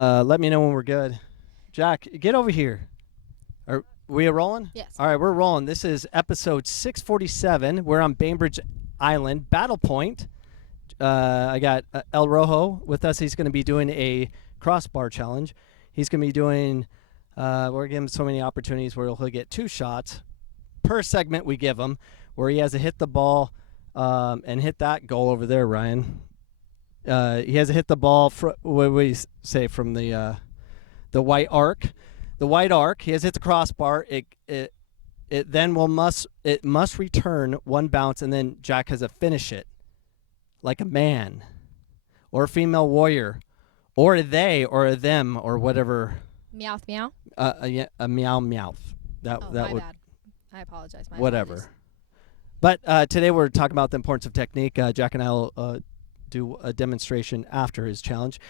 Let me know when we're good. Jack, get over here. Are we rolling? Yes. All right, we're rolling. This is episode 647. We're on Bainbridge Island, Battle Point. I got El Rojo with us. He's going to be doing a crossbar challenge. He's going to be doing, we're giving him so many opportunities where he'll get 2 shots per segment we give him, where he has to hit the ball and hit that goal over there, Ryan. He has to hit the ball, what do we say, from the white arc. The white arc, he has to hit the crossbar. It then must return one bounce, and then Jack has to finish it like a man or a female warrior or a they or a them or whatever. Meowth meow? A meow meow. That my would, bad. I apologize. My whatever. apologies. But today we're talking about the importance of technique. Jack and I will do a demonstration after his challenge.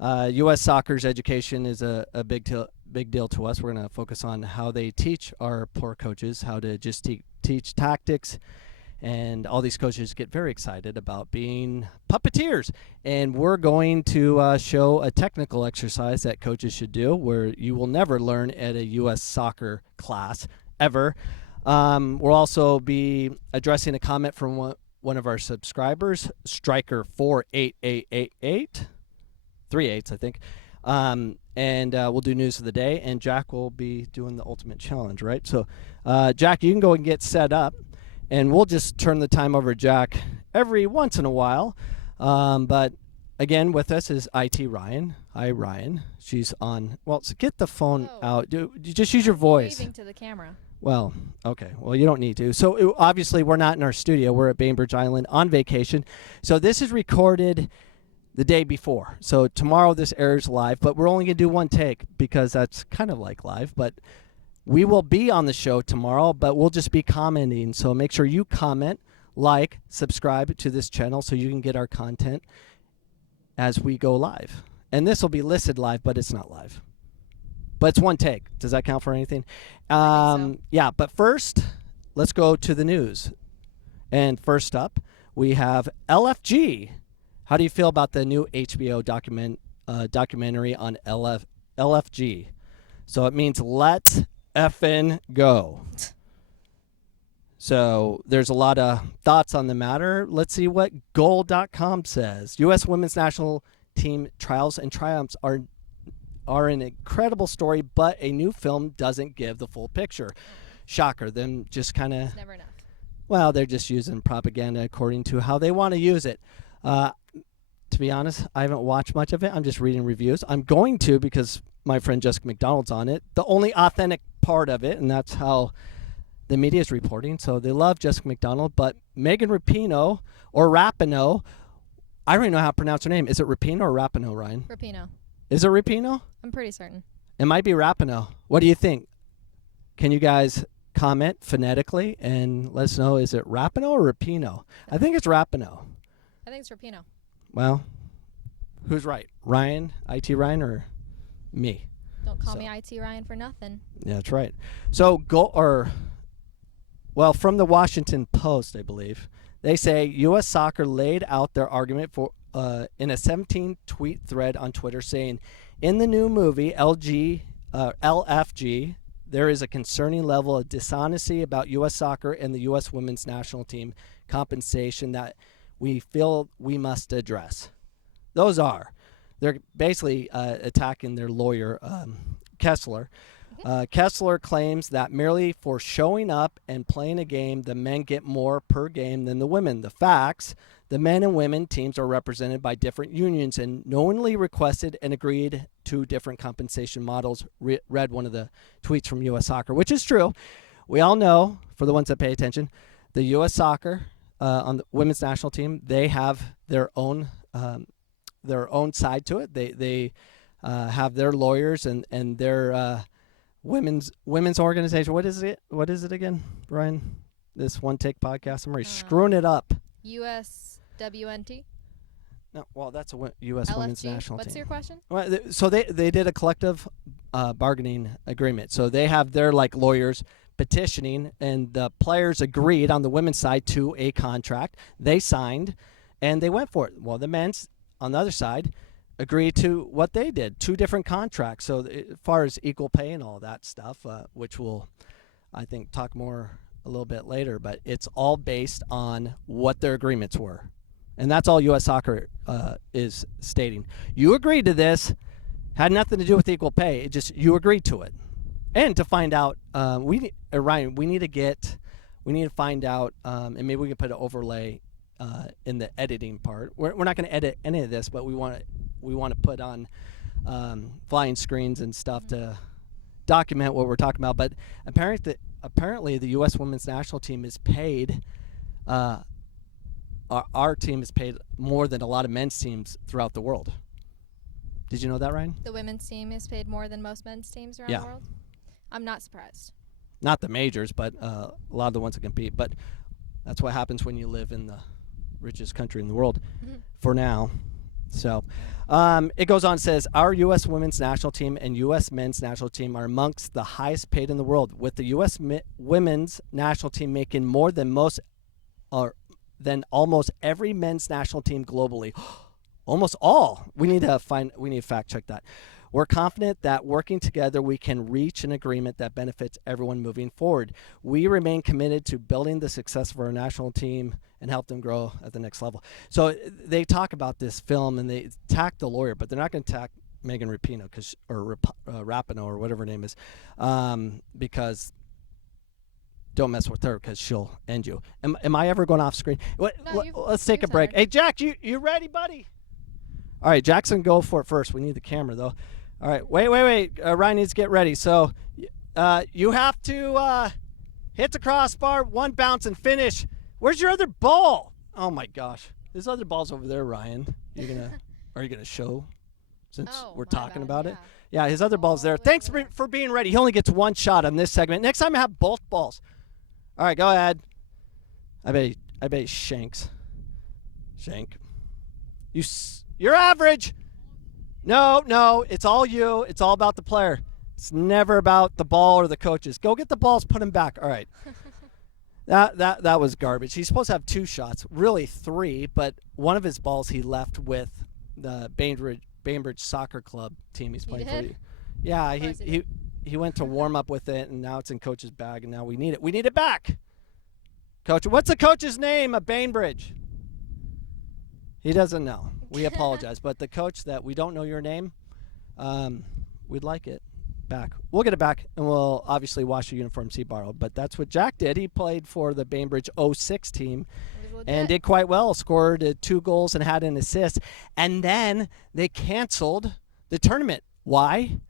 U.S. soccer's education is a big deal to us. We're going to focus on how they teach our poor coaches how to just teach tactics. And all these coaches get very excited about being puppeteers. And we're going to show a technical exercise that coaches should do where you will never learn at a U.S. soccer class ever. We'll also be addressing a comment from one of our subscribers, Striker 48888, 3 8s, I think. And we'll do news of the day, and Jack will be doing the ultimate challenge, right? So, Jack, you can go and get set up, and we'll just turn the time over to Jack every once in a while. But again, with us is IT Ryan. Hi, Ryan. She's on. Well, so get the phone out. Just use your voice. Waving to the camera. Well, okay. Well, you don't need to. So obviously, we're not in our studio. We're at Bainbridge Island on vacation. So this is recorded the day before. So tomorrow this airs live, but we're only going to do one take because that's kind of like live. But we will be on the show tomorrow, but we'll just be commenting. So make sure you comment, like, subscribe to this channel so you can get our content as we go live. And this will be listed live, but it's not live. But it's one take. Does that count for anything? I think so. Yeah, but first, let's go to the news. And first up, we have LFG. How do you feel about the new HBO documentary on LFG? So it means let effing go. So there's a lot of thoughts on the matter. Let's see what goal.com says. U.S. women's national team trials and triumphs are an incredible story, but a new film doesn't give the full picture. Shocker. Them just kind of... Never enough. Well, they're just using propaganda according to how they want to use it. To be honest, I haven't watched much of it. I'm just reading reviews. I'm going to because my friend Jessica McDonald's on it. The only authentic part of it, and that's how the media is reporting. So they love Jessica McDonald, but Megan Ra-pino or Ra-pino, I don't even know how to pronounce her name. Is it Ra-pino or Ra-pino, Ryan? Ra-pino. Is it Ra-pino? I'm pretty certain. It might be Ra-pino. What do you think? Can you guys comment phonetically and let us know, is it Ra-pino or Ra-pino? I think it's Ra-pino. I think it's Ra-pino. Well, who's right? Ryan, IT Ryan, or me? Don't call me IT Ryan for nothing. Yeah, that's right. So from the Washington Post, I believe, they say U.S. Soccer laid out their argument for in a 17-tweet thread on Twitter saying, in the new movie LFG, there is a concerning level of dishonesty about U.S. soccer and the U.S. women's national team compensation that we feel we must address. They're basically attacking their lawyer, Kessler. Kessler claims that merely for showing up and playing a game, the men get more per game than the women. The facts, the men and women teams are represented by different unions and knowingly requested and agreed to different compensation models. Read one of the tweets from U.S. Soccer, which is true. We all know, for the ones that pay attention, the U.S. Soccer on the women's national team, they have their own side to it. They have their lawyers and their women's organization. What is it again, Ryan? This One Take podcast. I'm already screwing it up. USWNT. No, well, that's a U.S. women's national team. What's your question? Well, so they did a collective bargaining agreement. So they have their lawyers petitioning, and the players agreed on the women's side to a contract. They signed, and they went for it. Well, the men's on the other side agree to what they did. 2 different contracts. So as far as equal pay and all that stuff, which we'll, I think, talk more a little bit later, but it's all based on what their agreements were. And that's all U.S. Soccer is stating. You agreed to this, had nothing to do with equal pay. It just, you agreed to it. And to find out, Ryan, we need to find out, and maybe we can put an overlay in the editing part. We're not going to edit any of this, but we want to put on flying screens and stuff to document what we're talking about. But apparently the U.S. Women's National Team is paid. Our team is paid more than a lot of men's teams throughout the world. Did you know that, Ryan? The women's team is paid more than most men's teams around the world? I'm not surprised. Not the majors, but a lot of the ones that compete. But that's what happens when you live in the richest country in the world for now. So it goes on and says, our U.S. women's national team and U.S. men's national team are amongst the highest paid in the world, with the U.S. women's national team making more than almost every men's national team globally. Almost all. We need to fact check that. We're confident that working together we can reach an agreement that benefits everyone moving forward. We remain committed to building the success of our national team and help them grow at the next level. So they talk about this film and they attack the lawyer, but they're not going to attack Megan Ra-pino or Ra-pino or whatever her name is, because don't mess with her because she'll end you. Am I ever going off screen? Let's take a break. Hey, Jack, you ready, buddy? All right, Jackson, go for it first. We need the camera, though. All right, wait. Ryan needs to get ready. So you have to hit the crossbar, 1 bounce, and finish. Where's your other ball? Oh, my gosh. There's other balls over there, Ryan. Are you gonna show since we're talking about it? Yeah, his other ball's there. Thanks for being ready. He only gets 1 shot on this segment. Next time I have both balls. All right, go ahead. I bet he shanks. Shank. You're average. No, it's all you. It's all about the player. It's never about the ball or the coaches. Go get the balls, put them back. All right. That was garbage. He's supposed to have 2 shots, really 3, but one of his balls he left with the Bainbridge Soccer Club team he's playing for. Yeah, he went to warm up with it, and now it's in coach's bag, and now we need it. We need it back. Coach, what's the coach's name of Bainbridge? He doesn't know. We apologize. But the coach that we don't know your name, we'd like it back. We'll get it back, and we'll obviously wash your uniforms he borrowed. But that's what Jack did. He played for the Bainbridge 06 team and did quite well, scored 2 goals and had an assist. And then they canceled the tournament. Why?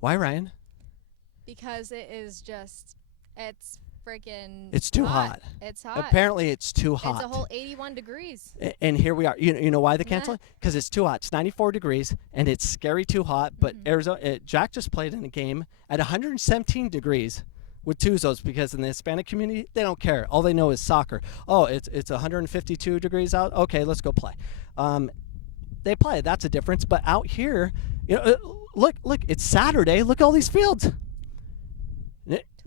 Why, Ryan? Because it's freaking It's too hot. It's hot. Apparently it's too hot. It's a whole 81 degrees. And here we are. You know why they canceled it? Because it's too hot. It's 94 degrees, and it's scary too hot. But Jack just played in a game at 117 degrees with Tuzos, because in the Hispanic community, they don't care. All they know is soccer. Oh, it's 152 degrees out? Okay, let's go play. They play. That's a difference. But out here, look, it's Saturday. Look at all these fields.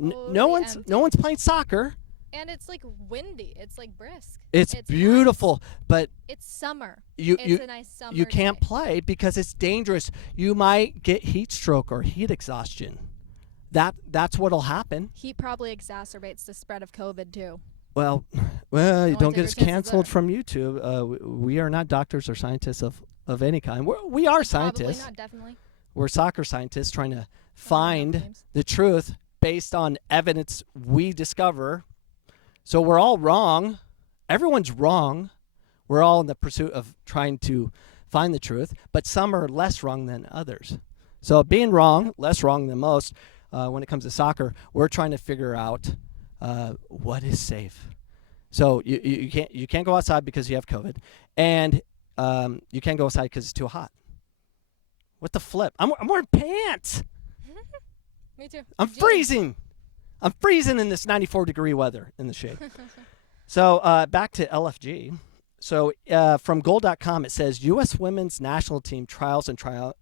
No one's playing soccer. And it's like windy. It's like brisk. It's beautiful, nice. But it's summer. It's a nice summer You can't day. play because it's dangerous. You might get heat stroke or heat exhaustion. That's what'll happen. Heat probably exacerbates the spread of COVID too. Well, you don't get us canceled from YouTube. We are not doctors or scientists of any kind. We are scientists. Probably not, definitely. We're soccer scientists trying to find the truth based on evidence we discover. So we're all wrong. Everyone's wrong. We're all in the pursuit of trying to find the truth, but some are less wrong than others. So being wrong, less wrong than most, when it comes to soccer, we're trying to figure out what is safe. So you can't go outside because you have COVID, and you can't go outside because it's too hot. What the flip? I'm wearing pants. Me too. I'm freezing in this 94-degree weather in the shade. So back to LFG. So from goal.com, it says, U.S. women's national team trials and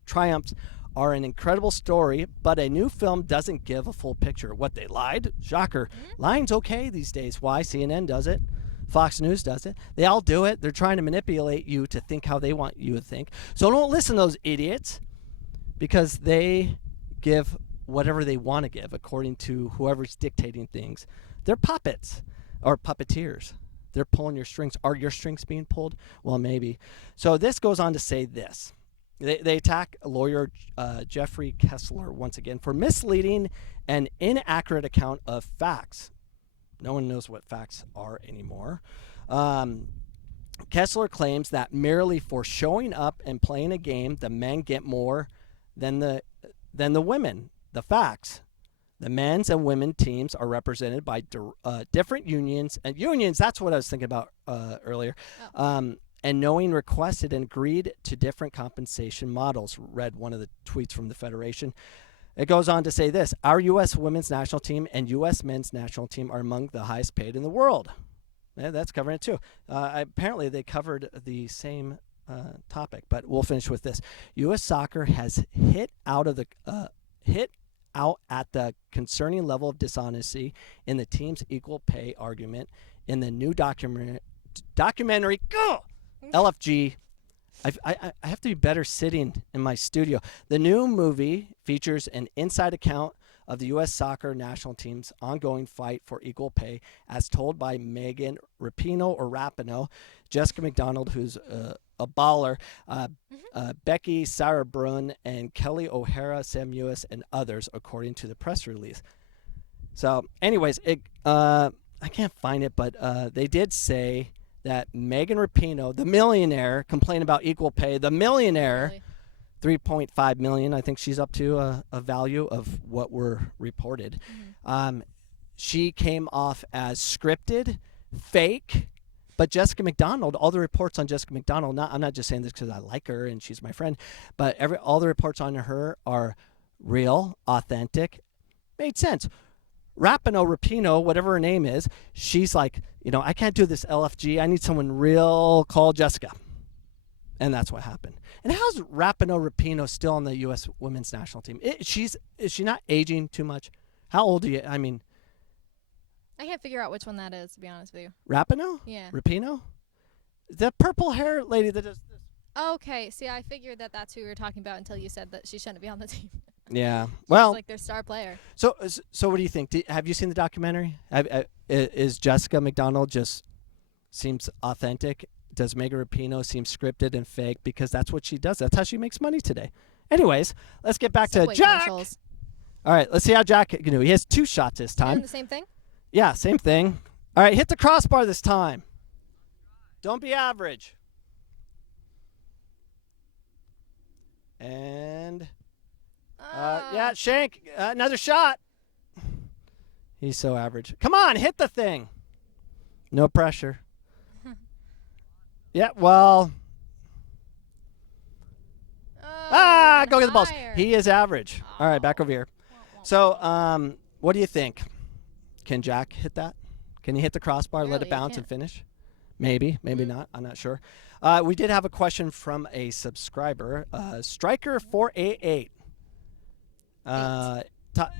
triumphs are an incredible story, but a new film doesn't give a full picture. What, they lied? Shocker. Lying's okay these days. Why? CNN does it. Fox News does it. They all do it. They're trying to manipulate you to think how they want you to think. So don't listen to those idiots, because they give whatever they want to give according to whoever's dictating things. They're puppets or puppeteers. They're pulling your strings. Are your strings being pulled? Well, maybe. So this goes on to say this. They attack lawyer Jeffrey Kessler once again for misleading and inaccurate account of facts. No one knows what facts are anymore. Kessler claims that merely for showing up and playing a game, the men get more than the women. The facts. The men's and women teams are represented by different unions. And unions, that's what I was thinking about earlier. Oh. And knowing requested and agreed to different compensation models, read one of the tweets from the Federation. It goes on to say this. Our U.S. women's national team and U.S. men's national team are among the highest paid in the world. Yeah, that's covering it too. Apparently they covered the same topic, but we'll finish with this. U.S. soccer has hit out at the concerning level of dishonesty in the team's equal pay argument in the new documentary LFG. I have to be better sitting in my studio. The new movie features an inside account of the U.S. soccer national team's ongoing fight for equal pay, as told by Megan Ra-pino, Jessica McDonald, who's a baller, Becky Sauerbrunn, and Kelly O'Hara, Sam Ewis, and others, according to the press release. So, anyways, I can't find it, but they did say that Megan Ra-pino, the millionaire, complained about equal pay. The millionaire, really? $3.5 million, I think she's up to a value of what were reported. Mm-hmm. She came off as scripted, fake. But Jessica McDonald, all the reports on Jessica McDonald, I'm not just saying this because I like her and she's my friend, but all the reports on her are real, authentic, made sense. Ra-pino, whatever her name is, she's like, I can't do this LFG. I need someone real. Call Jessica. And that's what happened. And how's Ra-pino still on the U.S. women's national team? Is she not aging too much? How old are you? I mean, I can't figure out which one that is, to be honest with you. Ra-pino? Yeah. Ra-pino? The purple hair lady that does this. Okay. See, I figured that's who we were talking about until you said that she shouldn't be on the team. Yeah. Well, like their star player. So what do you think? Have you seen the documentary? Is Jessica McDonald just seems authentic? Does Megan Ra-pino seem scripted and fake? Because that's what she does. That's how she makes money today. Anyways, let's get back to Jack. All right, let's see how Jack can do. He has 2 shots this time. Doing the same thing? Yeah, same thing. All right, hit the crossbar this time. Don't be average. And, yeah, Shank, another shot. He's so average. Come on, hit the thing. No pressure. Yeah, well. Go get the balls. He is average. All right, back over here. So, what do you think? Can Jack hit that? Can he hit the crossbar, let it bounce, and finish? Maybe, maybe not. I'm not sure. We did have a question from a subscriber, Striker488.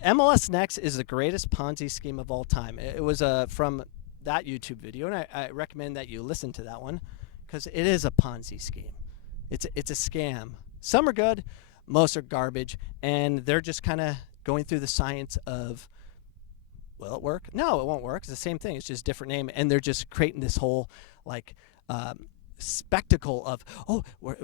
MLS Next is the greatest Ponzi scheme of all time. It was from that YouTube video, and I recommend that you listen to that one because it is a Ponzi scheme. It's a scam. Some are good, most are garbage, and they're just kind of going through the science of, will it work? No, it won't work. It's the same thing. It's just a different name, and they're just creating this whole spectacle of, we're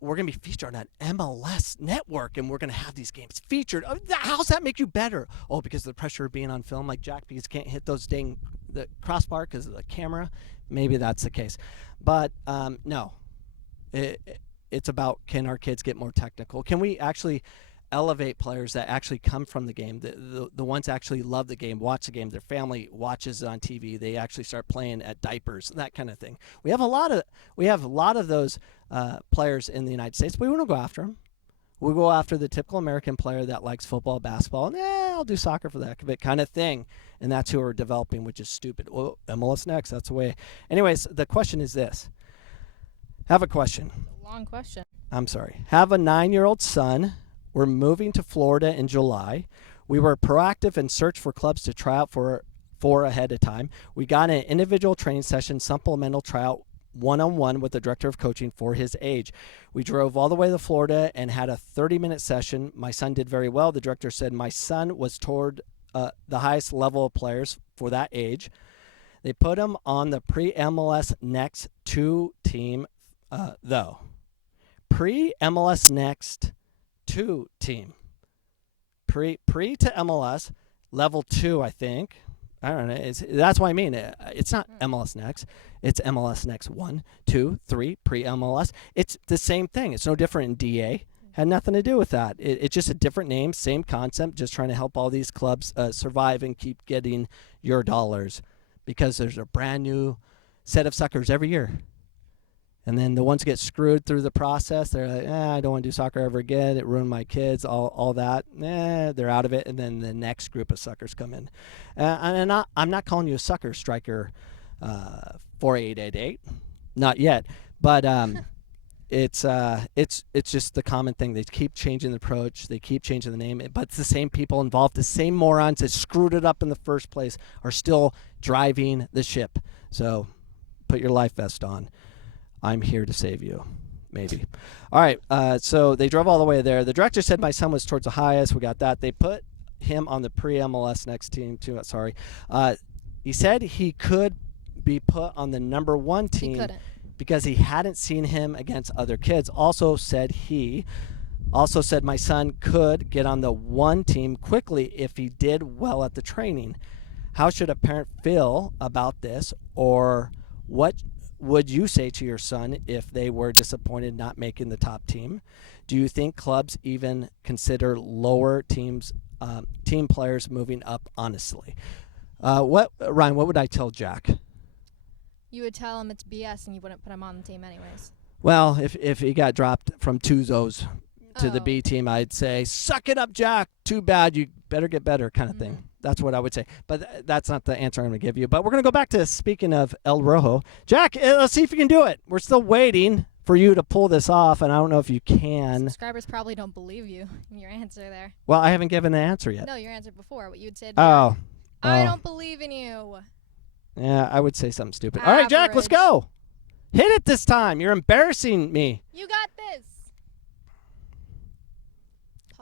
going to be featured on an MLS network, and we're going to have these games featured. How's that make you better? Oh, because of the pressure of being on film, like Jack, because he can't hit the crossbar because of the camera. Maybe that's the case. But no, it's about, can our kids get more technical? Can we actually elevate players that actually come from the game, the ones that actually love the game, watch the game, their family watches it on TV, they actually start playing at diapers, that kind of thing. We have a lot of those players in the United States, but we want to go after them. We go after the typical American player that likes football, basketball, and I'll do soccer for the heck of it kind of thing, and that's who we're developing, which is stupid. Well, MLS Next, that's the way. Anyways, the question is this. Have a question. Long question. I'm sorry. Have a 9-year-old son. We're moving to Florida in July. We were proactive and searched for clubs to try out for 4 ahead of time. We got an individual training session, supplemental tryout, one-on-one with the director of coaching for his age. We drove all the way to Florida and had a 30-minute session. My son did very well. The director said my son was toward the highest level of players for that age. They put him on the pre-MLS Next 2 team, though. Pre-MLS Next 2 team. Pre to MLS, level 2, I think. I don't know. That's what I mean. It's not MLS Next. It's MLS Next 1, 2, 3, pre-MLS. It's the same thing. It's no different in DA. Had nothing to do with that. It's just a different name, same concept, just trying to help all these clubs survive and keep getting your dollars, because there's a brand new set of suckers every year. And then the ones get screwed through the process. They're like, I don't want to do soccer ever again. It ruined my kids, all that. They're out of it. And then the next group of suckers come in. And I'm not calling you a sucker, Striker 4888. Not yet. But it's just the common thing. They keep changing the approach. They keep changing the name. But it's the same people involved. The same morons that screwed it up in the first place are still driving the ship. So put your life vest on. I'm here to save you, maybe. All right, so they drove all the way there. The director said my son was towards the highest. We got that. They put him on the pre-MLS Next team, too. Sorry. He said he could be put on the number 1 team. He couldn't. Because he hadn't seen him against other kids. Also said my son could get on the 1 team quickly if he did well at the training. How should a parent feel about this, or what would you say to your son if they were disappointed not making the top team? Do you think clubs even consider lower team players moving up honestly? Ryan, what would I tell Jack? You would tell him it's BS and you wouldn't put him on the team anyways. Well, if he got dropped from Tuzos to the B team, I'd say, suck it up, Jack. Too bad. You better get better, kind of thing. That's what I would say. But that's not the answer I'm going to give you. But we're going to go back to, speaking of El Rojo. Jack, let's see if you can do it. We're still waiting for you to pull this off, and I don't know if you can. Subscribers probably don't believe you in your answer there. Well, I haven't given an answer yet. No, your answer before, what you'd said. I don't believe in you. Yeah, I would say something stupid. All right, Jack, let's go. Hit it this time. You're embarrassing me. You got this.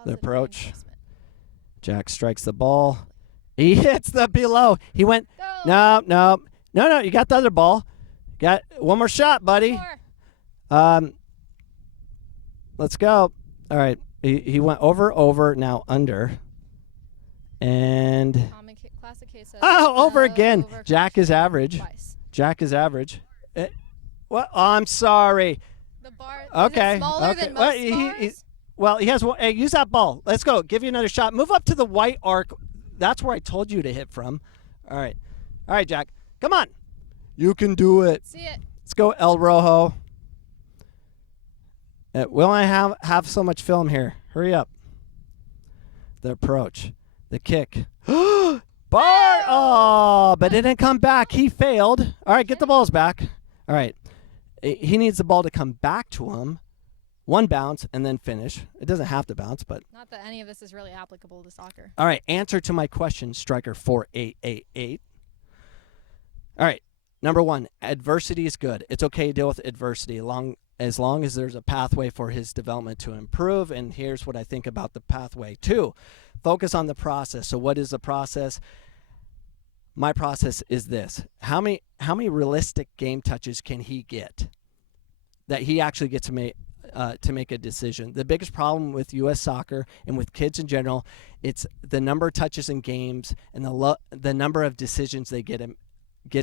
The approach. Jack strikes the ball. He hits the below. He went, no. You got the other ball. Got one more shot, buddy. Let's go. All right. He went over, now under. And classic case of over again. Jack is average. Twice. Jack is average. What? Oh, I'm sorry. The bar okay. Is it smaller than most bars? He has one. Hey, use that ball. Let's go. Give you another shot. Move up to the white arc. That's where I told you to hit from. All right, Jack. Come on. You can do it. See it. Let's go, El Rojo. We only have so much film here. Hurry up. The approach. The kick. Bar! Oh, but it didn't come back. He failed. All right, get the balls back. All right. He needs the ball to come back to him. One bounce and then finish. It doesn't have to bounce, but. Not that any of this is really applicable to soccer. All right, answer to my question, Striker 4888. All right, number 1, adversity is good. It's okay to deal with adversity as long as there's a pathway for his development to improve. And here's what I think about the pathway. 2, focus on the process. So what is the process? My process is this. How many realistic game touches can he get that he actually gets to make a decision? The biggest problem with U.S. soccer and with kids in general, it's the number of touches in games and the number of decisions they get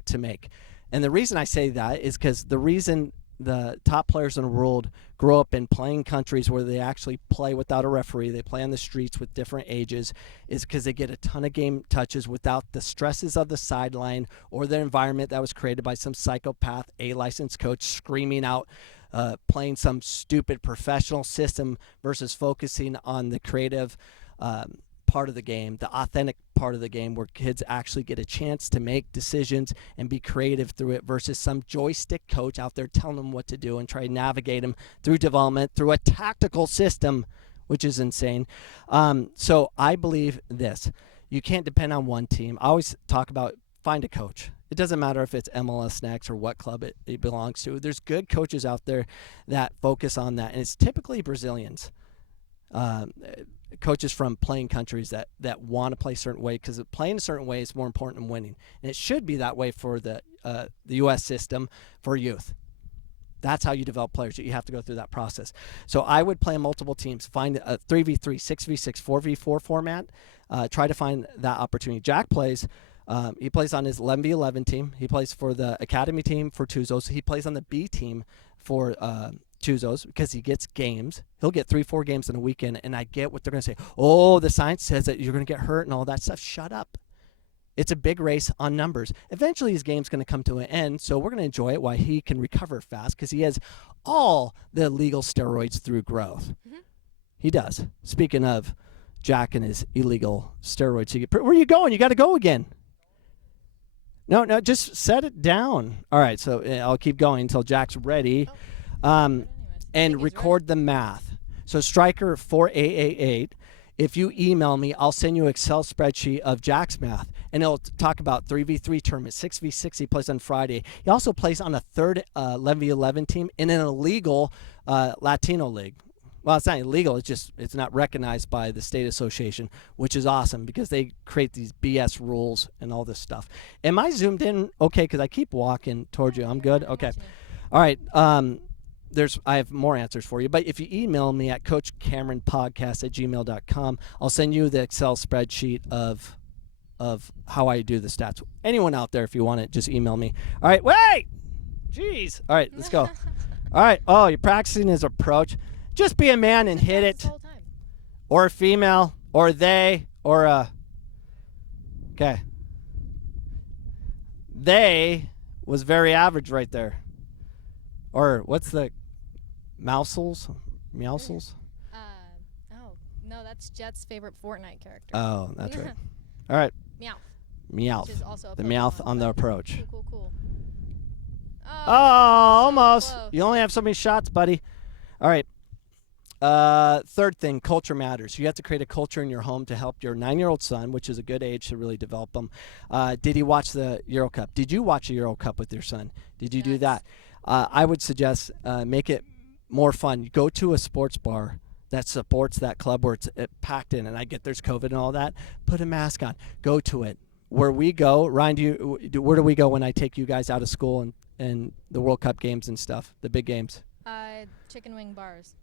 to make. And the reason I say that is because the reason the top players in the world grow up in playing countries where they actually play without a referee, they play on the streets with different ages, is because they get a ton of game touches without the stresses of the sideline or the environment that was created by some psychopath, A-licensed coach screaming out, playing some stupid professional system versus focusing on the creative part of the game, the authentic part of the game where kids actually get a chance to make decisions and be creative through it versus some joystick coach out there telling them what to do and try to navigate them through development, through a tactical system, which is insane. So I believe this. You can't depend on one team. I always talk about find a coach. It doesn't matter if it's MLS Next or what club it belongs to. There's good coaches out there that focus on that, and it's typically Brazilians. Coaches from playing countries that want to play a certain way, because playing a certain way is more important than winning. And it should be that way for the U.S. system for youth. That's how you develop players. You have to go through that process. So I would play multiple teams, find a 3v3, 6v6, 4v4 format, try to find that opportunity. Jack plays. He plays on his 11v11 team. He plays for the academy team for Tuzos. He plays on the B team for Tuzos because he gets games. He'll get 3-4 games in a weekend, and I get what they're going to say. Oh, the science says that you're going to get hurt and all that stuff. Shut up. It's a big race on numbers. Eventually, his game's going to come to an end, so we're going to enjoy it while he can recover fast because he has all the illegal steroids through growth. Mm-hmm. He does. Speaking of Jack and his illegal steroids, where are you going? You got to go again. No, just set it down. All right, so I'll keep going until Jack's ready. And record the math. So Striker 4888, if you email me, I'll send you an Excel spreadsheet of Jack's math. And it'll talk about 3v3 tournaments, 6v6 he plays on Friday. He also plays on a third 11v11 team in an illegal Latino league. Well, it's not illegal. It's not recognized by the state association, which is awesome because they create these BS rules and all this stuff. Am I zoomed in? Okay, because I keep walking towards you. I'm good? Okay. All right. I have more answers for you. But if you email me at coachcameronpodcast@gmail.com, I'll send you the Excel spreadsheet of how I do the stats. Anyone out there, if you want it, just email me. All right. Wait! Jeez. All right, let's go. All right. Oh, you're practicing his approach. Just be a man and hit it. Or a female, or they, or a... Okay. They was very average right there. Or what's the... Mousels? Meowsels? No, that's Jet's favorite Fortnite character. Oh, that's right. All right. Meowth. Which is also the Meowth on the approach. Cool. Oh, almost. Close. You only have so many shots, buddy. All right. Third thing, culture matters. You have to create a culture in your home to help your 9-year-old son, which is a good age to really develop them. Did he watch the Euro Cup? Did you watch the Euro Cup with your son? Did you do that? I would suggest make it more fun. Go to a sports bar that supports that club where it's packed in, and I get there's COVID and all that. Put a mask on. Go to it. Where we go, Ryan, where do we go when I take you guys out of school and the World Cup games and stuff, the big games? Chicken wing bars.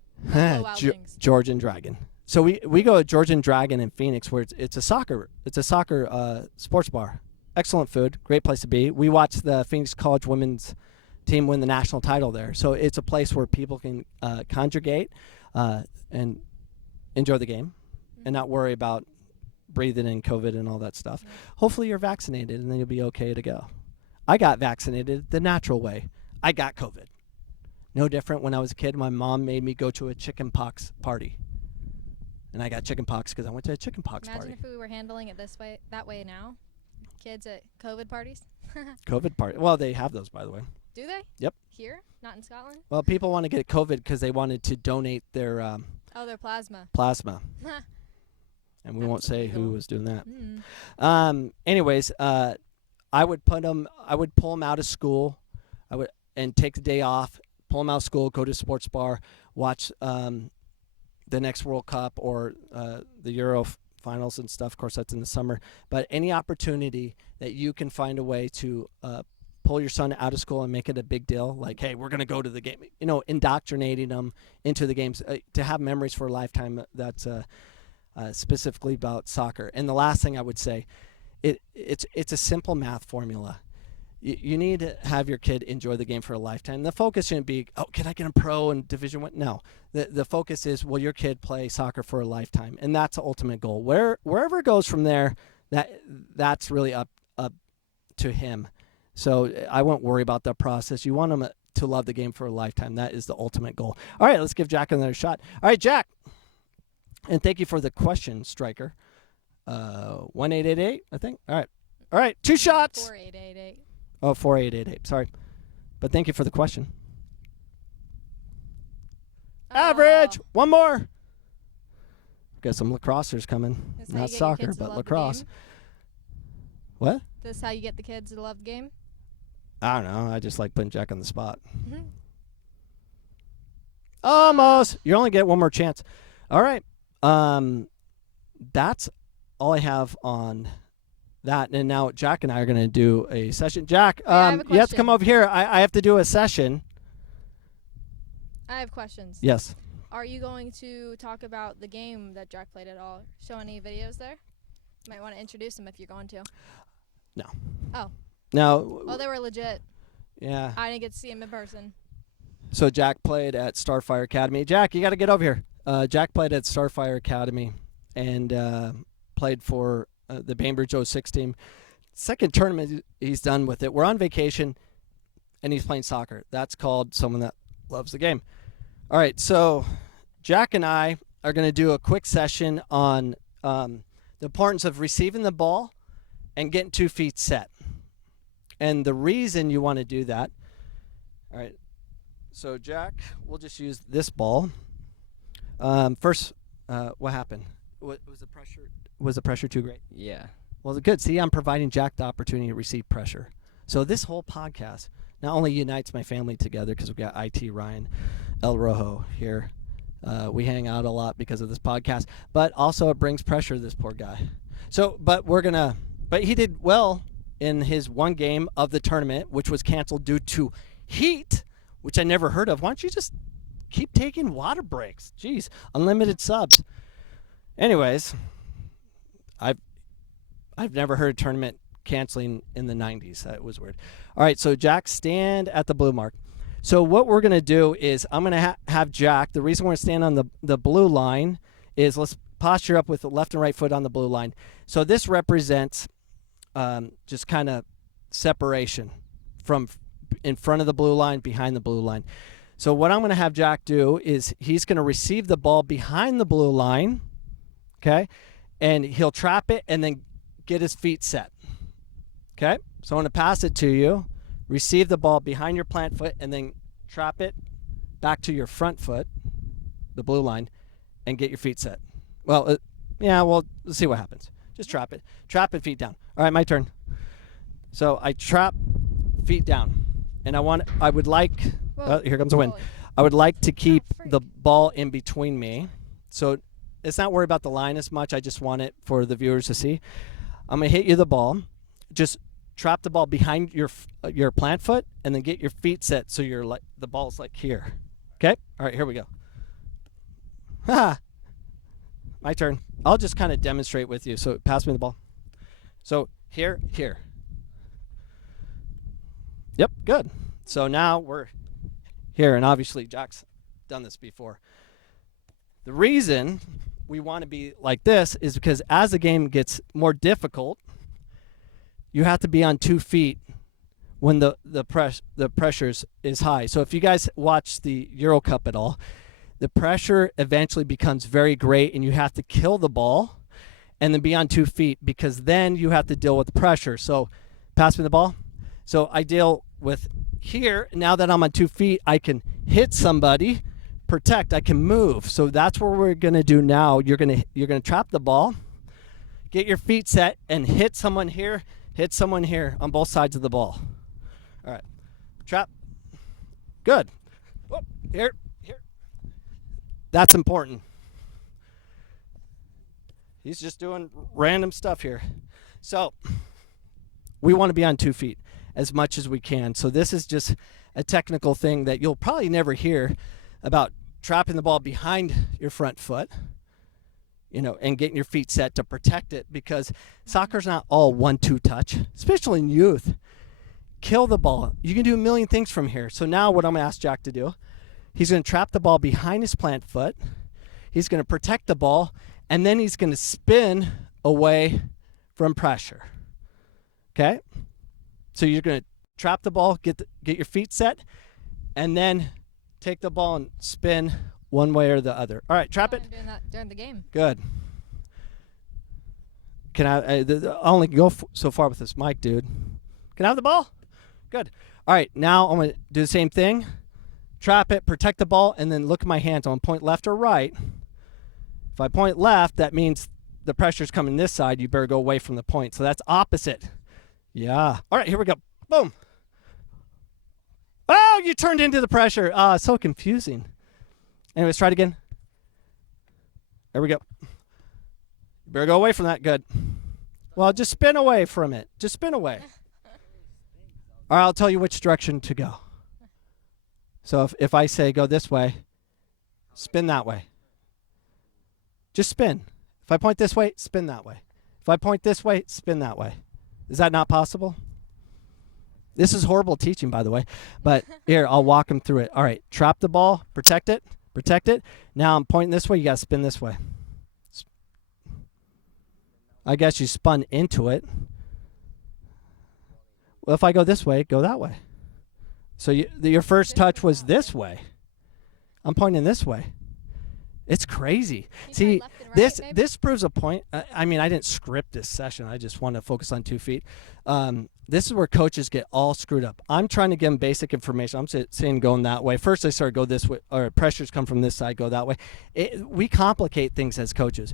Georgian Dragon. So we go to Georgian Dragon in Phoenix, where it's a soccer sports bar. Excellent food, great place to be. We watched the Phoenix College women's team win the national title there. So it's a place where people can congregate and enjoy the game and not worry about breathing in COVID and all that stuff. Hopefully you're vaccinated and then you'll be okay to go. I got vaccinated the natural way. I got COVID. No different. When I was a kid, my mom made me go to a chicken pox party. And I got chicken pox because I went to a chicken pox party. Imagine if we were handling it that way now. Kids at COVID parties. COVID party. Well, they have those, by the way. Do they? Yep. Here? Not in Scotland? Well, people want to get COVID because they wanted to donate their... their plasma. Plasma. And we won't say who was doing that. Anyways, I would pull them out of school. And take the day off, pull them out of school, go to a sports bar, watch the next World Cup or the Euro finals and stuff. Of course, that's in the summer. But any opportunity that you can find a way to pull your son out of school and make it a big deal, like, hey, we're going to go to the game, indoctrinating them into the games to have memories for a lifetime. That's specifically about soccer. And the last thing I would say, it's a simple math formula. You need to have your kid enjoy the game for a lifetime. The focus shouldn't be, can I get him pro in Division I? No. The focus is, will your kid play soccer for a lifetime? And that's the ultimate goal. Wherever it goes from there, that's really up to him. So I won't worry about that process. You want him to love the game for a lifetime. That is the ultimate goal. All right, let's give Jack another shot. All right, Jack. And thank you for the question, Striker. 1888, I think. All right, 2 shots. 4888. Oh, 4888. Sorry. But thank you for the question. Average. One more. Got some lacrossers coming. Not soccer, but lacrosse. What? This is how you get the kids to love the game? I don't know. I just like putting Jack on the spot. Mm-hmm. Almost. You only get one more chance. All right. That's all I have on that. And now Jack and I are going to do a session. Jack, I have a you have to come question. over here. I have to do a session. I have questions. Yes. Are you going to talk about the game that Jack played at all? Show any videos there? You might want to introduce them if you're going to. No. Oh. No. Oh, they were legit. Yeah. I didn't get to see them in person. So Jack played at Starfire Academy. Jack, you got to get over here. Jack played at Starfire Academy and played for the Bainbridge 06 team. Second tournament he's done with it. We're on vacation, and he's playing soccer. That's called someone that loves the game. All right, so Jack and I are going to do a quick session on the importance of receiving the ball and getting 2 feet set. And the reason you want to do that, all right, so Jack, we'll just use this ball. First, what happened? Was the pressure too great? Yeah. Well, good. See, I'm providing Jack the opportunity to receive pressure. So this whole podcast not only unites my family together because we've got IT Ryan, El Rojo here. We hang out a lot because of this podcast, but also it brings pressure to this poor guy. So, but he did well in his one game of the tournament, which was canceled due to heat, which I never heard of. Why don't you just keep taking water breaks? Jeez, unlimited subs. Anyways, I've never heard a tournament canceling in the 90s. That was weird. All right, so Jack, stand at the blue mark. So what we're going to do is I'm going to have Jack, the reason we're going to stand on the blue line is let's posture up with the left and right foot on the blue line. So this represents just kind of separation from in front of the blue line, behind the blue line. So what I'm going to have Jack do is he's going to receive the ball behind the blue line, okay? And he'll trap it and then get his feet set, okay? So I'm going to pass it to you. Receive the ball behind your plant foot and then trap it back to your front foot, the blue line, and get your feet set. Well, let's see what happens. Just trap it. Trap it, feet down. All right, my turn. So I trap feet down. And I would like, here comes the wind. I would like to keep the ball in between me. So it's not worry about the line as much. I just want it for the viewers to see. I'm going to hit you the ball. Just trap the ball behind your plant foot and then get your feet set so you're like the ball's like here. Okay? All right, here we go. My turn. I'll just kind of demonstrate with you. So pass me the ball. So here. Yep, good. So now we're here, and obviously Jack's done this before. The reason we want to be like this is because as the game gets more difficult, you have to be on 2 feet when the pressure is high. So if you guys watch the Euro Cup at all, the pressure eventually becomes very great, and you have to kill the ball and then be on 2 feet because then you have to deal with the pressure. So pass me the ball. So I deal with here. Now that I'm on 2 feet, I can hit somebody, protect, I can move. So that's what we're going to do now. You're going to trap the ball, get your feet set, and hit someone here on both sides of the ball. All right. Trap. Good. Whoop. Here. That's important. He's just doing random stuff here. So we want to be on 2 feet as much as we can. So this is just a technical thing that you'll probably never hear about trapping the ball behind your front foot, and getting your feet set to protect it because soccer's not all 1-2 touch, especially in youth. Kill the ball. You can do a million things from here. So now what I'm going to ask Jack to do, he's going to trap the ball behind his plant foot. He's going to protect the ball, and then he's going to spin away from pressure. Okay? So you're going to trap the ball, get your feet set, and then take the ball and spin one way or the other. All right, trap it. I'm doing that during the game. Good. Can I only go so far with this mic, dude. Can I have the ball? Good. All right, now I'm going to do the same thing. Trap it, protect the ball, and then look at my hands. I'm going to point left or right. If I point left, that means the pressure's coming this side. You better go away from the point. So that's opposite. Yeah. All right, here we go. Boom. Oh, you turned into the pressure. So confusing. Anyways, try it again. There we go. You better go away from that. Good. Well, just spin away from it. Just spin away. All right, I'll tell you which direction to go. So if I say go this way, spin that way. Just spin. If I point this way, spin that way. If I point this way, spin that way. Is that not possible? This is horrible teaching, by the way. But here, I'll walk them through it. All right, trap the ball, protect it, protect it. Now I'm pointing this way, you got to spin this way. I guess you spun into it. Well, if I go this way, go that way. So your first touch was this way. I'm pointing this way. It's crazy. See, this proves a point. I mean, I didn't script this session. I just want to focus on 2 feet. This is where coaches get all screwed up. I'm trying to give them basic information. I'm saying going that way. First, they start go this way, or pressures come from this side, go that way. We complicate things as coaches.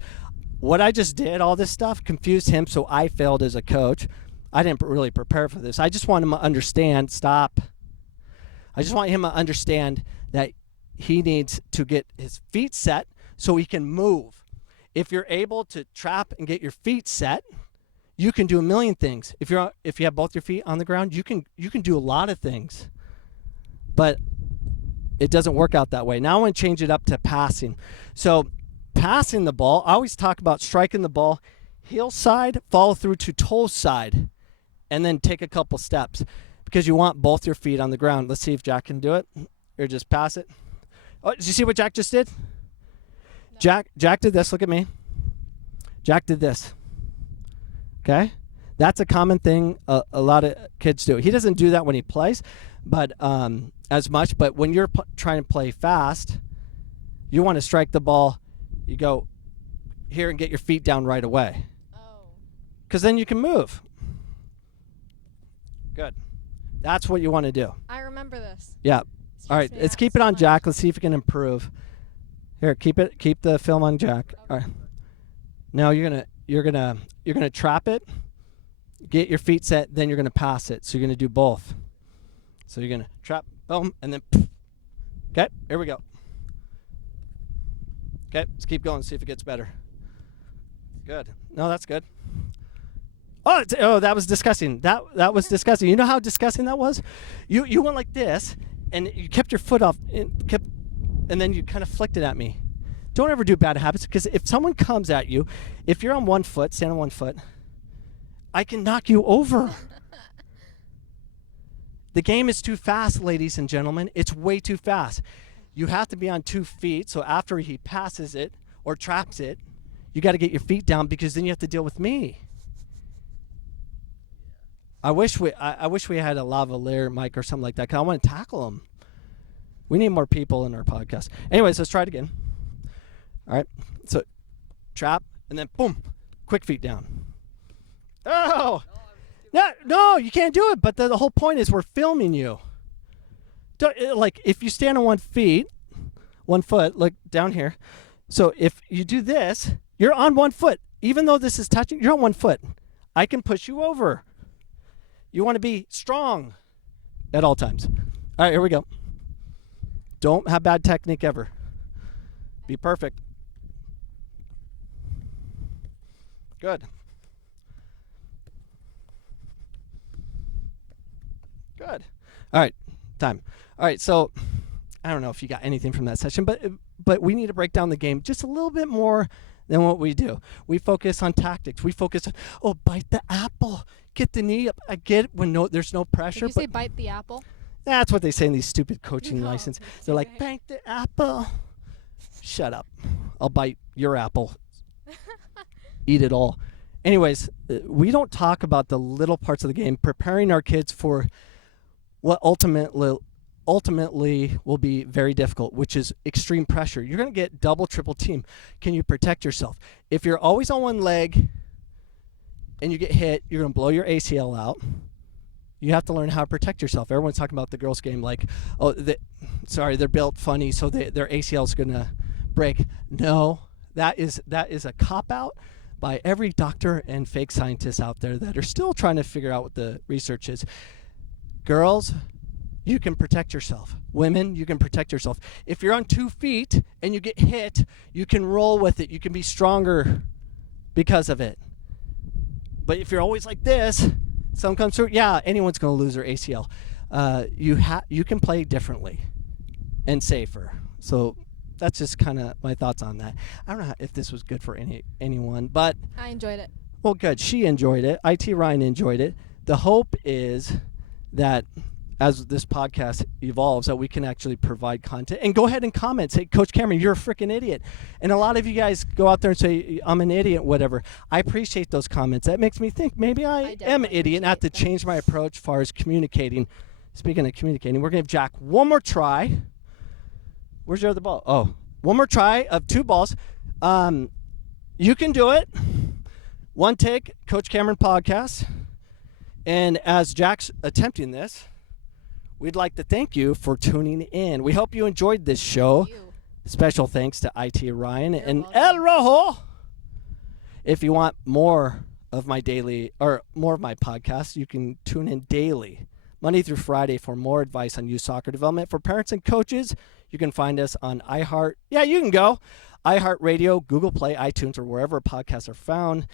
What I just did, all this stuff, confused him, so I failed as a coach. I didn't really prepare for this. I just want him to understand. Stop. I just want him to understand that he needs to get his feet set so he can move. If you're able to trap and get your feet set, you can do a million things. If you have both your feet on the ground, you can do a lot of things. But it doesn't work out that way. Now I want to change it up to passing. So passing the ball, I always talk about striking the ball heel side, follow through to toe side, and then take a couple steps because you want both your feet on the ground. Let's see if Jack can do it. Or just pass it. Oh, did you see what Jack just did? No. Jack did this. Look at me. Jack did this. Okay? That's a common thing a lot of kids do. He doesn't do that when he plays, but as much. But when you're trying to play fast, you want to strike the ball. You go here and get your feet down right away. Oh. Because then you can move. Good. That's what you want to do. I remember this. Yeah. All right, let's keep it on Jack. Let's see if we can improve. Here, keep the film on Jack. Okay. All right. Now you're gonna trap it, get your feet set, then you're gonna pass it. So you're gonna do both. So you're gonna trap, boom, and then. Okay, here we go. Okay, let's keep going. See if it gets better. Good. No, that's good. Oh, that was disgusting. That was disgusting. You know how disgusting that was? You went like this. And you kept your foot off, and then you kind of flicked it at me. Don't ever do bad habits, because if someone comes at you, if you're on one foot, stand on one foot, I can knock you over. The game is too fast, ladies and gentlemen. It's way too fast. You have to be on 2 feet, so after he passes it or traps it, you got to get your feet down, because then you have to deal with me. I wish we had a lavalier mic or something like that, because I want to tackle them. We need more people in our podcast. Anyways, let's try it again. All right. So trap, and then boom, quick feet down. Oh! No, you can't do it. But the whole point is we're filming you. Like, if you stand on 1 foot, look down here. So if you do this, you're on 1 foot. Even though this is touching, you're on 1 foot. I can push you over. You want to be strong at all times. All right, here we go. Don't have bad technique ever. Be perfect. Good. Good. All right, time. All right, so I don't know if you got anything from that session, but we need to break down the game just a little bit more than what we do. We focus on tactics. We focus on, bite the apple. Get the knee up. I get it when there's no pressure. Did you say bite the apple? That's what they say in these stupid coaching licenses. They're like, bite the apple. Shut up. I'll bite your apple. Eat it all. Anyways, we don't talk about the little parts of the game, preparing our kids for what ultimately will be very difficult, which is extreme pressure. You're going to get double, triple team. Can you protect yourself? If you're always on one leg and you get hit, you're going to blow your ACL out. You have to learn how to protect yourself. Everyone's talking about the girls' game like, they're built funny, so their ACL is going to break. No, that is a cop-out. by every doctor and fake scientist out there that are still trying to figure out what the research is. Girls, you can protect yourself. Women, you can protect yourself. If you're on 2 feet and you get hit, you can roll with it. You can be stronger because of it. But if you're always like this, someone comes through, yeah, anyone's going to lose their ACL. You can play differently and safer. So that's just kind of my thoughts on that. I don't know if this was good for anyone, but I enjoyed it. well, good. She enjoyed it. IT Ryan enjoyed it. The hope is that as this podcast evolves, that we can actually provide content. And go ahead and comment. Say, Coach Cameron, you're a freaking idiot. And a lot of you guys go out there and say, I'm an idiot, whatever. I appreciate those comments. That makes me think maybe I am an idiot and I have to change my approach as far as communicating. Speaking of communicating, we're going to give Jack one more try. Where's your other ball? Oh, one more try of 2 balls. You can do it. One take, Coach Cameron Podcast. And as Jack's attempting this, we'd like to thank you for tuning in. We hope you enjoyed this show. Special thanks to IT Ryan and El Rojo. If you want more of my podcasts, you can tune in daily, Monday through Friday, for more advice on youth soccer development for parents and coaches. You can find us on iHeartRadio, Google Play, iTunes, or wherever podcasts are found.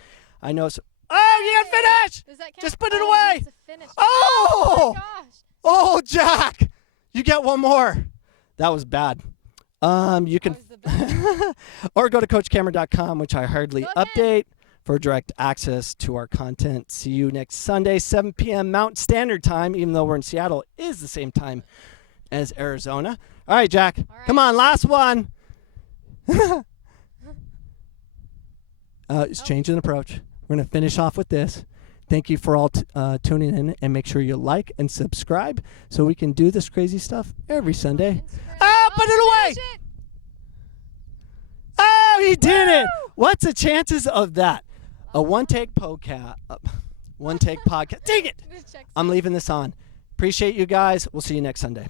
I know. Oh, you didn't finish! Does that count? Just put it away! Oh! My gosh! Oh, Jack! You get one more. That was bad. You can or go to coachcameron.com, which I hardly update, for direct access to our content. See you next Sunday, 7 p.m. Mountain Standard Time, even though we're in Seattle, is the same time as Arizona. All right, Jack. All right. Come on, last one. It's changing approach. We're going to finish off with this. Thank you for all tuning in, and make sure you like and subscribe so we can do this crazy stuff every Sunday. Put it away! Oh, he did it! What's the chances of that? A one-take podcast. Dang it! I'm leaving this on. Appreciate you guys. We'll see you next Sunday.